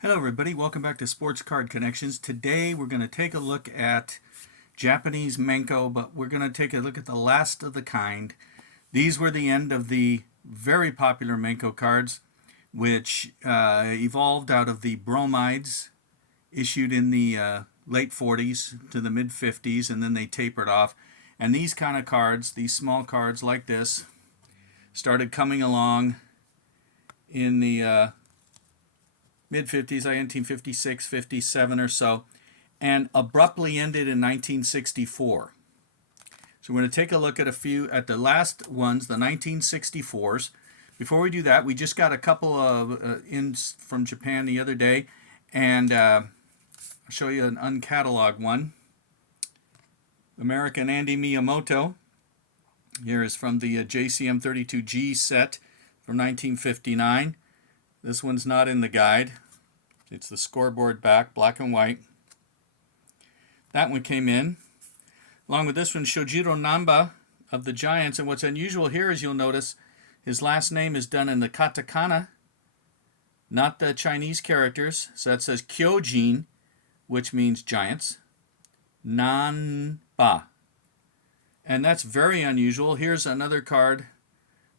Hello everybody, welcome back to Sports Card Connections. Today we're going to take a look at Japanese Menko, but we're going to take a look at the last of the kind. These were the end of the very popular Menko cards, which evolved out of the bromides issued in the late 40s to the mid 50s, and then they tapered off. And these kind of cards, these small cards like this, started coming along in the mid-50s, like 1956, 57 or so, and abruptly ended in 1964. So we're going to take a look at the last ones, the 1964s. Before we do that, we just got a couple of ins from Japan the other day, and I'll show you an uncatalogued one. American Andy Miyamoto. Here is from the JCM 32G set from 1959. This one's not in the guide. It's the scoreboard back, black and white. That one came in. Along with this one, Shojiro Namba of the Giants. And what's unusual here is you'll notice his last name is done in the katakana, not the Chinese characters. So that says Kyojin, which means Giants. Nanba. And that's very unusual. Here's another card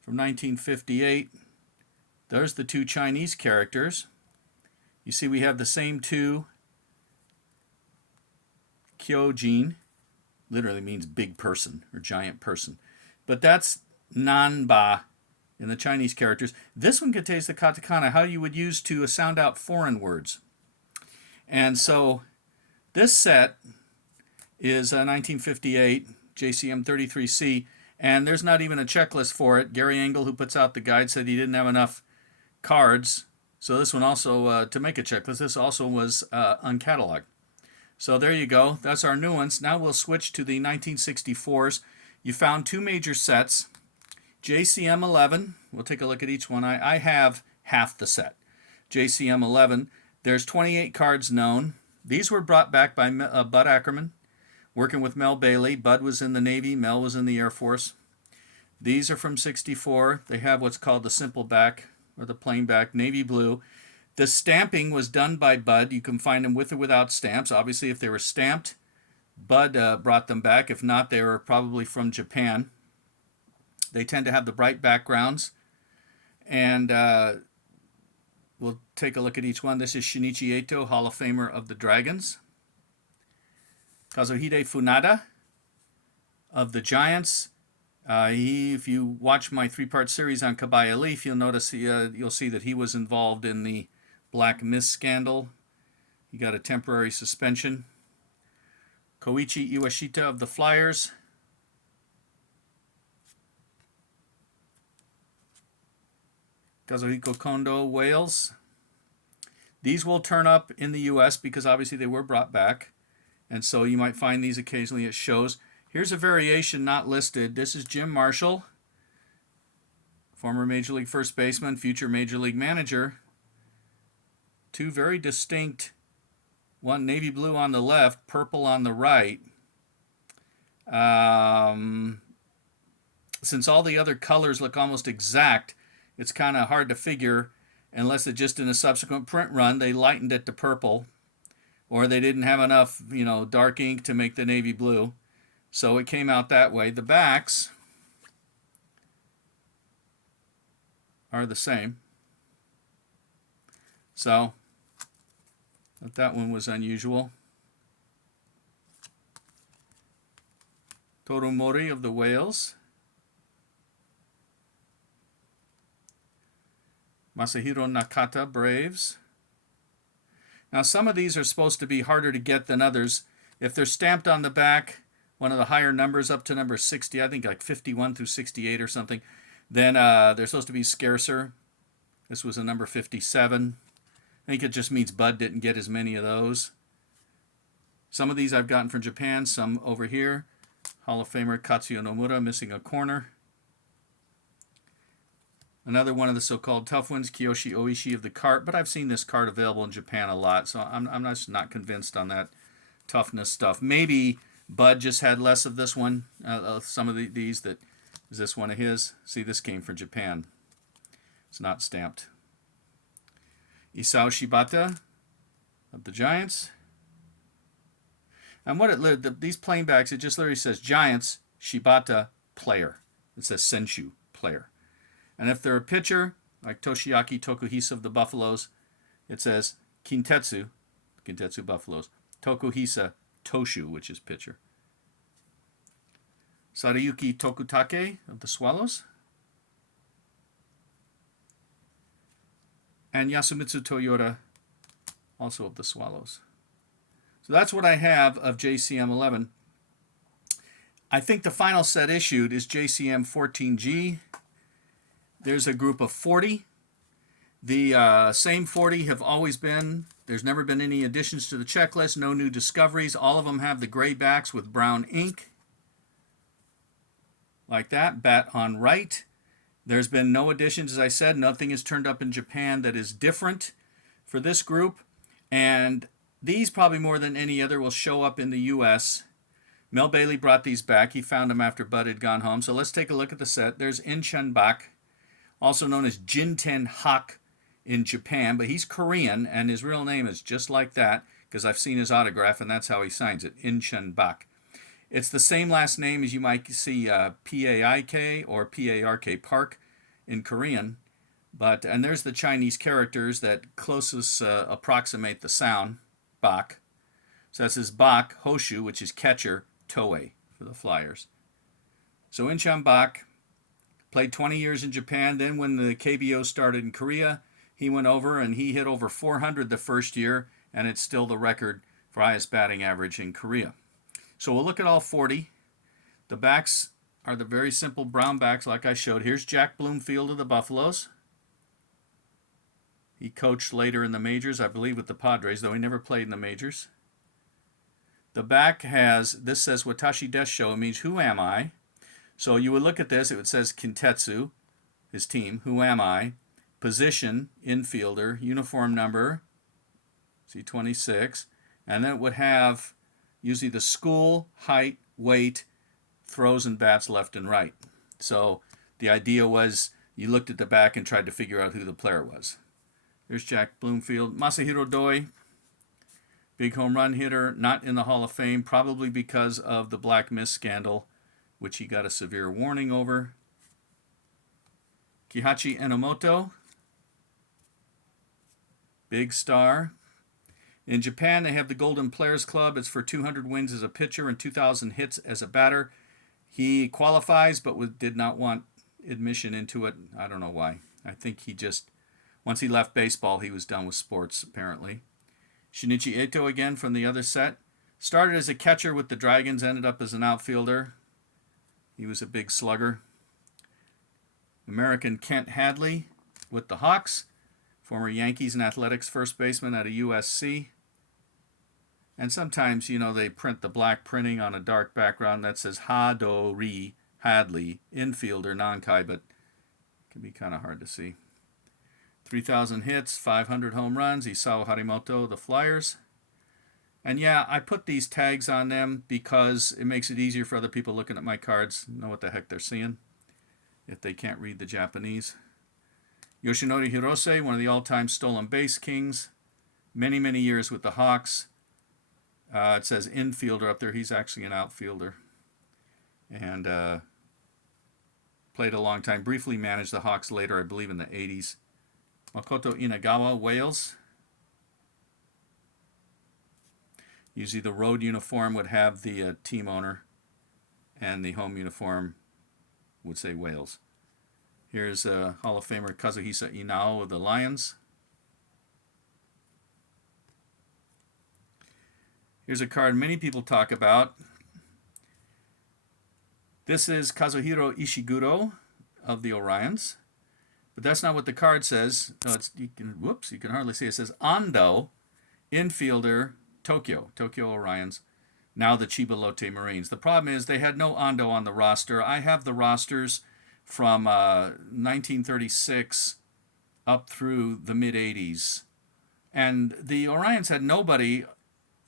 from 1958. There's the two Chinese characters. You see we have the same two. Kyojin literally means big person or giant person. But that's Nanba in the Chinese characters. This one contains the katakana, how you would use to sound out foreign words. And so this set is 1958 JCM 33C, and there's not even a checklist for it. Gary Engel, who puts out the guide, said he didn't have enough cards. So this one also, to make a checklist, this also was uncatalogued. So there you go. That's our new ones. Now we'll switch to the 1964s. You found two major sets. JCM 11. We'll take a look at each one. I have half the set. JCM 11. There's 28 cards known. These were brought back by Bud Ackerman, working with Mel Bailey. Bud was in the Navy. Mel was in the Air Force. These are from 64. They have what's called the simple back, or the plain back, navy blue. The stamping was done by Bud. You can find them with or without stamps. Obviously, if they were stamped, Bud brought them back. If not, they were probably from Japan. They tend to have the bright backgrounds. And we'll take a look at each one. This is Shinichi Eto, Hall of Famer of the Dragons. Kazuhide Funada of the Giants. If you watch my three-part series on Kabaya Leaf, you'll notice you'll see that he was involved in the Black Mist scandal. He got a temporary suspension. Koichi Iwashita of the Flyers. Kazuhiko Kondo, Wales. These will turn up in the U.S. because obviously they were brought back, and so you might find these occasionally at shows. Here's a variation not listed. This is Jim Marshall, former Major League first baseman, future Major League manager. Two very distinct, one navy blue on the left, purple on the right. Since all the other colors look almost exact, it's kind of hard to figure, unless it just in a subsequent print run they lightened it to purple, or they didn't have enough, dark ink to make the navy blue. So it came out that way. The backs are the same. So that one was unusual. Toromori of the Whales. Masahiro Nakata, Braves. Now some of these are supposed to be harder to get than others. If they're stamped on the back, one of the higher numbers up to number 60, I think like 51 through 68 or something, then they're supposed to be scarcer. This was a number 57. I think it just means Bud didn't get as many of those. Some of these I've gotten from Japan, some over here. Hall of Famer Katsuyo Nomura missing a corner. Another one of the so-called tough ones, Kiyoshi Oishi of the cart, but I've seen this card available in Japan a lot, so I'm just not convinced on that toughness stuff. Maybe Bud just had less of this one. Some of these that is this one of his. See, this came from Japan. It's not stamped. Isao Shibata of the Giants. And what these plain backs, it just literally says Giants, Shibata, player. It says Senshu, player. And if they're a pitcher, like Toshiaki Tokuhisa of the Buffaloes, it says Kintetsu Buffaloes, Tokuhisa, Toshu, which is pitcher. Sarayuki Tokutake of the Swallows. And Yasumitsu Toyota, also of the Swallows. So that's what I have of JCM 11. I think the final set issued is JCM 14G. There's a group of 40. The same 40 have always been. There's never been any additions to the checklist, no new discoveries. All of them have the gray backs with brown ink. Like that, bat on right. There's been no additions, as I said. Nothing is turned up in Japan that is different for this group. And these, probably more than any other, will show up in the U.S. Mel Bailey brought these back. He found them after Bud had gone home. So let's take a look at the set. There's Incheon Bak, also known as Jinten Hak in Japan. But he's Korean, and his real name is just like that, because I've seen his autograph, and that's how he signs it, Incheon Bak. It's the same last name as you might see P-A-I-K or P-A-R-K, Park, in Korean. And there's the Chinese characters that closest approximate the sound, Bak. So that says Bak, Hoshu, which is catcher, Toei for the Flyers. So Incheon Bak played 20 years in Japan. Then when the KBO started in Korea, he went over and he hit over 400 the first year, and it's still the record for highest batting average in Korea. So we'll look at all 40. The backs are the very simple brown backs like I showed. Here's Jack Bloomfield of the Buffaloes. He coached later in the majors, I believe, with the Padres, though he never played in the majors. The back has, this says Watashi Desho. It means, who am I? So you would look at this, it says Kintetsu, his team, who am I? Position, infielder, uniform number, C26. And then it would have usually the school, height, weight, throws and bats left and right. So the idea was you looked at the back and tried to figure out who the player was. There's Jack Bloomfield. Masahiro Doi, big home run hitter, not in the Hall of Fame, probably because of the Black Mist scandal, which he got a severe warning over. Kihachi Enomoto, big star. In Japan, they have the Golden Players Club. It's for 200 wins as a pitcher and 2,000 hits as a batter. He qualifies, but did not want admission into it. I don't know why. I think he just, once he left baseball, he was done with sports, apparently. Shinichi Eto again from the other set. Started as a catcher with the Dragons, ended up as an outfielder. He was a big slugger. American Kent Hadley with the Hawks. Former Yankees and Athletics first baseman at a USC. And sometimes, they print the black printing on a dark background that says Hadori Hadley, infielder, non-kai, but it can be kind of hard to see. 3,000 hits, 500 home runs. Isao Harimoto, the Flyers. And yeah, I put these tags on them because it makes it easier for other people looking at my cards know what the heck they're seeing if they can't read the Japanese. Yoshinori Hirose, one of the all-time stolen base kings. Many, many years with the Hawks. It says infielder up there. He's actually an outfielder. And played a long time. Briefly managed the Hawks later, I believe, in the 80s. Makoto Inagawa, Wales. Usually the road uniform would have the team owner, and the home uniform would say Wales. Here's Hall of Famer Kazuhisa Inao of the Lions. Here's a card many people talk about. This is Kazuhiro Ishiguro of the Orions. But that's not what the card says. No, you can hardly see it. It says Ando, infielder, Tokyo Orions, now the Chiba Lotte Marines. The problem is they had no Ando on the roster. I have the rosters from 1936 up through the mid-80s. And the Orions had nobody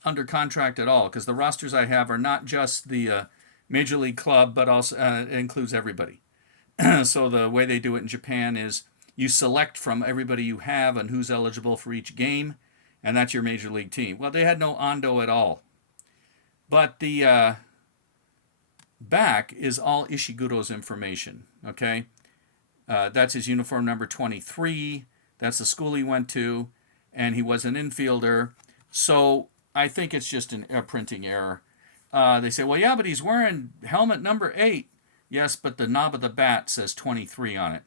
under contract at all, because the rosters I have are not just the Major League Club, but also it includes everybody. So the way they do it in Japan is you select from everybody you have and who's eligible for each game, and that's your major league team. Well, they had no Ando at all. But the back is all Ishiguro's information, okay? That's his uniform number 23. That's the school he went to, and he was an infielder. So I think it's just a printing error. They say, well, yeah, but he's wearing helmet number 8. Yes, but the knob of the bat says 23 on it.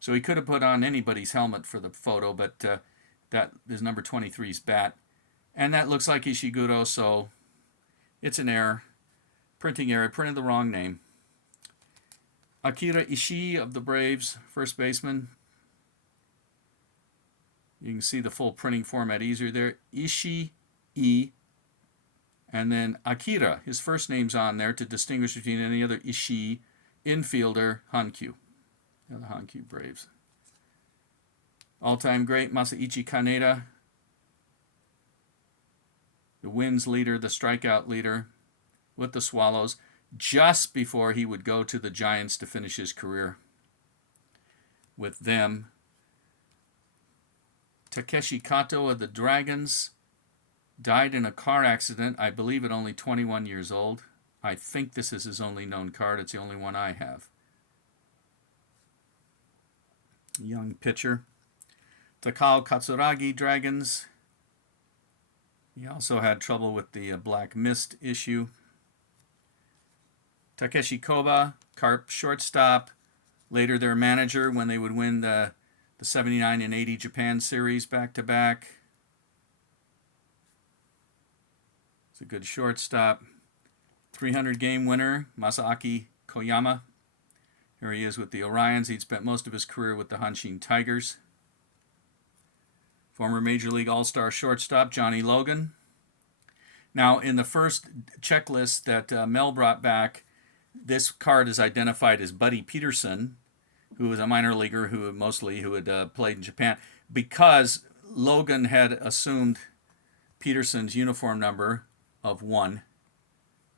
So he could have put on anybody's helmet for the photo, but that is number 23's bat. And that looks like Ishiguro, so it's an error. Printing error, printed the wrong name. Akira Ishii of the Braves, first baseman. You can see the full printing format easier there. Ishii, and then Akira, his first name's on there to distinguish between any other Ishii. Infielder, Hankyu. The Hankyu Braves. All-time great, Masaichi Kaneda. The wins leader, the strikeout leader with the Swallows, just before he would go to the Giants to finish his career with them. Takeshi Kato of the Dragons died in a car accident, I believe at only 21 years old. I think this is his only known card. It's the only one I have. Young pitcher. Takao Katsuragi, Dragons. He also had trouble with the black mist issue. Takeshi Koba, Carp shortstop. Later their manager when they would win the 79 and 80 Japan series back-to-back. It's a good shortstop. 300-game winner, Masaaki Koyama. Here he is with the Orions. He'd spent most of his career with the Hanshin Tigers. Former Major League All-Star shortstop, Johnny Logan. Now, in the first checklist that Mel brought back, this card is identified as Buddy Peterson, who was a minor leaguer who had played in Japan, because Logan had assumed Peterson's uniform number of 1,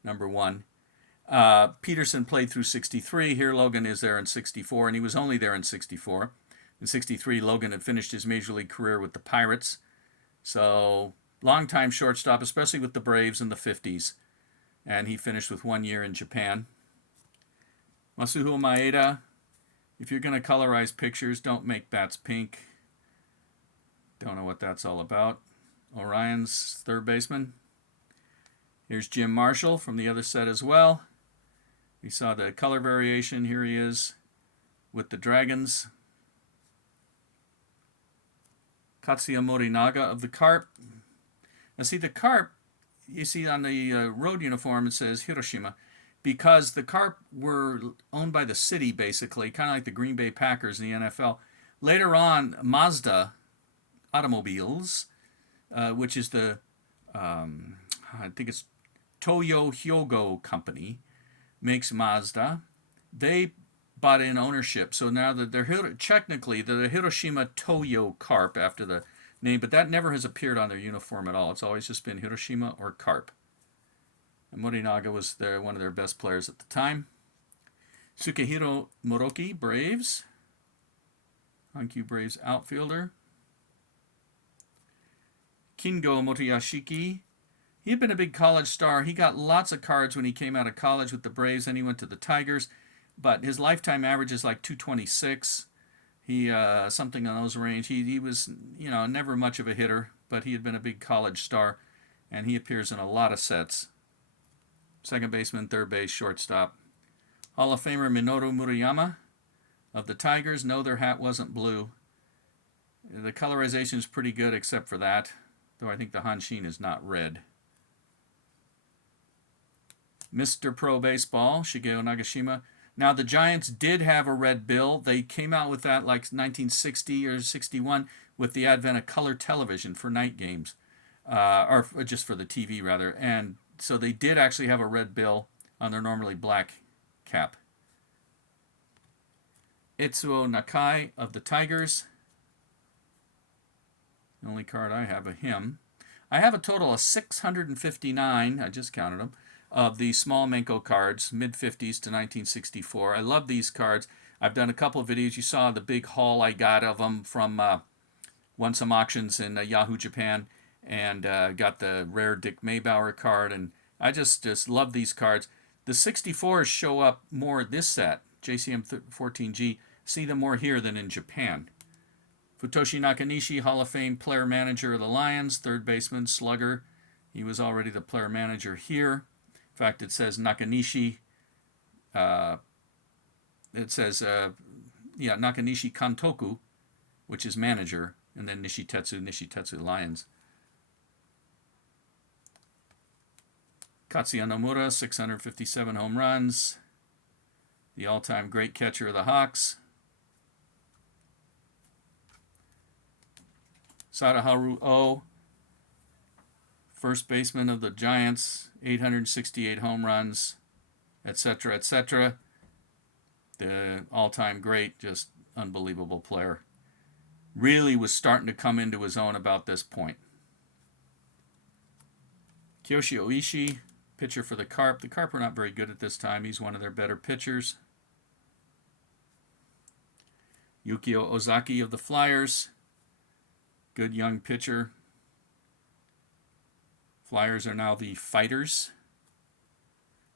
number 1. Peterson played through 63. Here Logan is there in 64, and he was only there in 64. In 63, Logan had finished his major league career with the Pirates. So, long-time shortstop, especially with the Braves in the 50s. And he finished with 1 year in Japan. Masuho Maeda, if you're going to colorize pictures, don't make bats pink. Don't know what that's all about. Orion's third baseman. Here's Jim Marshall from the other set as well. We saw the color variation. Here he is with the Dragons. Katsuya Morinaga of the Carp. Now see, the Carp, you see on the road uniform it says Hiroshima, because the Carp were owned by the city basically, kind of like the Green Bay Packers in the NFL. Later on, Mazda Automobiles, which is the, I think it's Toyo Hyogo Company, makes Mazda. They bought in ownership, so now that they're technically the Hiroshima Toyo Carp after the name, but that never has appeared on their uniform at all. It's always just been Hiroshima or Carp. And Morinaga was one of their best players at the time. Tsukihiro Moroki, Braves. Hankyu Braves outfielder. Kingo Motoyashiki. He had been a big college star. He got lots of cards when he came out of college with the Braves, and he went to the Tigers. But his lifetime average is like 226. He something on those range. He was, never much of a hitter, but he had been a big college star, and he appears in a lot of sets. Second baseman, third base, shortstop. Hall of Famer Minoru Murayama of the Tigers. No, their hat wasn't blue. The colorization is pretty good except for that, though I think the Hanshin is not red. Mr. Pro Baseball, Shigeo Nagashima. Now, the Giants did have a red bill. They came out with that like 1960 or 61 with the advent of color television for night games, or just for the TV, rather. And so they did actually have a red bill on their normally black cap. Itsuo Nakai of the Tigers. The only card I have of him. I have a total of 659, I just counted them, of the small Menko cards, mid-50s to 1964. I love these cards. I've done a couple of videos. You saw the big haul I got of them from won some auctions in Yahoo Japan, and got the rare Dick Maybauer card. And I just love these cards. The 64s show up more this set, JCM 14G. See them more here than in Japan. Futoshi Nakanishi, Hall of Fame player manager of the Lions, third baseman, slugger. He was already the player manager here. In fact, it says Nakanishi. Nakanishi Kantoku, which is manager, and then Nishitetsu Lions. Katsuya Nomura, 657 home runs. The all-time great catcher of the Hawks. Sadaharu Oh, first baseman of the Giants, 868 home runs, etc., etc. The all-time great, just unbelievable player. Really was starting to come into his own about this point. Kiyoshi Oishi, pitcher for the Carp. The Carp were not very good at this time. He's one of their better pitchers. Yukio Ozaki of the Flyers. Good young pitcher. Flyers are now the Fighters.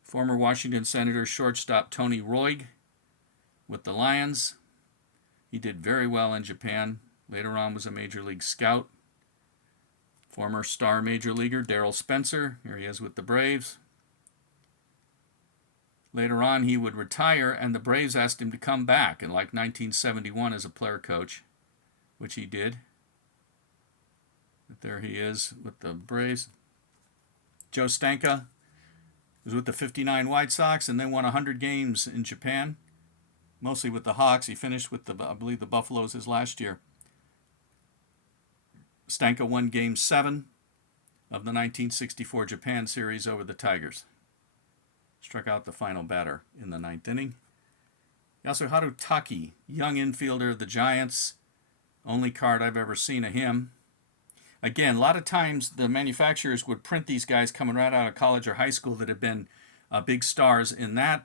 Former Washington Senator shortstop Tony Roig with the Lions. He did very well in Japan. Later on was a major league scout. Former star major leaguer Darrell Spencer. Here he is with the Braves. Later on he would retire, and the Braves asked him to come back in like 1971 as a player coach, which he did. But there he is with the Braves. Joe Stanka was with the 59 White Sox and then won 100 games in Japan, mostly with the Hawks. He finished with I believe the Buffaloes his last year. Stanka won Game 7 of the 1964 Japan series over the Tigers. Struck out the final batter in the 9th inning. Yasuharu Taki, young infielder of the Giants. Only card I've ever seen of him. Again, a lot of times the manufacturers would print these guys coming right out of college or high school that have been big stars in that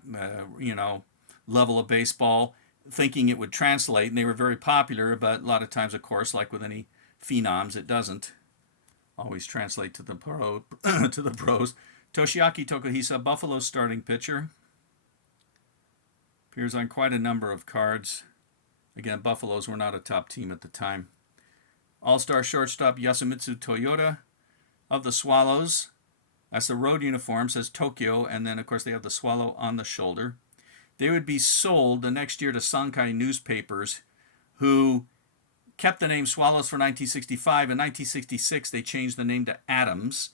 level of baseball, thinking it would translate, and they were very popular. But a lot of times, of course, like with any phenoms, it doesn't always translate to the pros. Toshiaki Tokuhisa, Buffalo's starting pitcher, appears on quite a number of cards. Again, Buffaloes were not a top team at the time. All-star shortstop Yasumitsu Toyota of the Swallows. That's the road uniform, says Tokyo, and then, of course, they have the swallow on the shoulder. They would be sold the next year to Sankai newspapers, who kept the name Swallows for 1965. In 1966, they changed the name to Adams,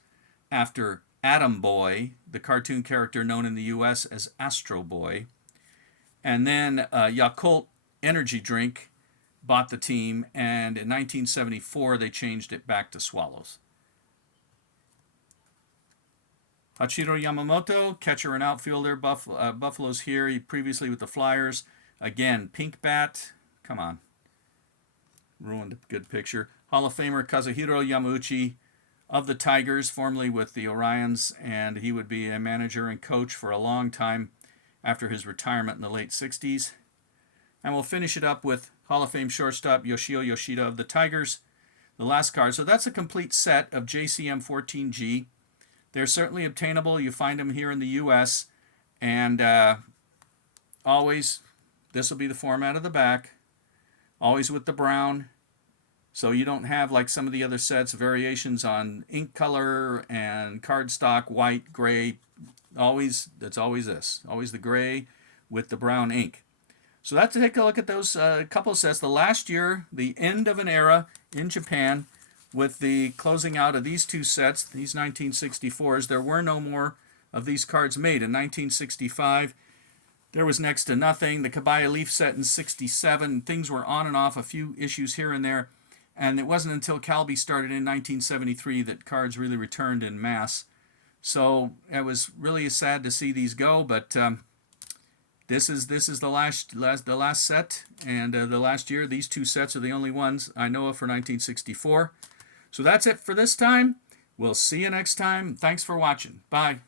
after Atom Boy, the cartoon character known in the U.S. as Astro Boy. And then Yakult Energy Drink bought the team, and in 1974 they changed it back to Swallows. Hachiro Yamamoto, catcher and outfielder, Buffalo's here. He previously with the Flyers. Again, pink bat. Come on. Ruined a good picture. Hall of Famer Kazuhiro Yamauchi of the Tigers, formerly with the Orions, and he would be a manager and coach for a long time after his retirement in the late 60s. And we'll finish it up with Hall of Fame shortstop Yoshio Yoshida of the Tigers, the last card. So that's a complete set of JCM 14G. They're certainly obtainable. You find them here in the U.S. And always, this will be the format of the back. Always with the brown. So you don't have, like some of the other sets, variations on ink color and cardstock, white, gray. It's always this. Always the gray with the brown ink. So that's to take a look at those couple of sets. The last year, the end of an era in Japan, with the closing out of these two sets, these 1964s. There were no more of these cards made. In 1965, there was next to nothing. The Kabaya Leaf set in 67. Things were on and off, a few issues here and there. And it wasn't until Calbee started in 1973 that cards really returned in mass. So it was really sad to see these go, but this is the last set, and the last year. These two sets are the only ones I know of for 1964. So that's it for this time. We'll see you next time. Thanks for watching. Bye.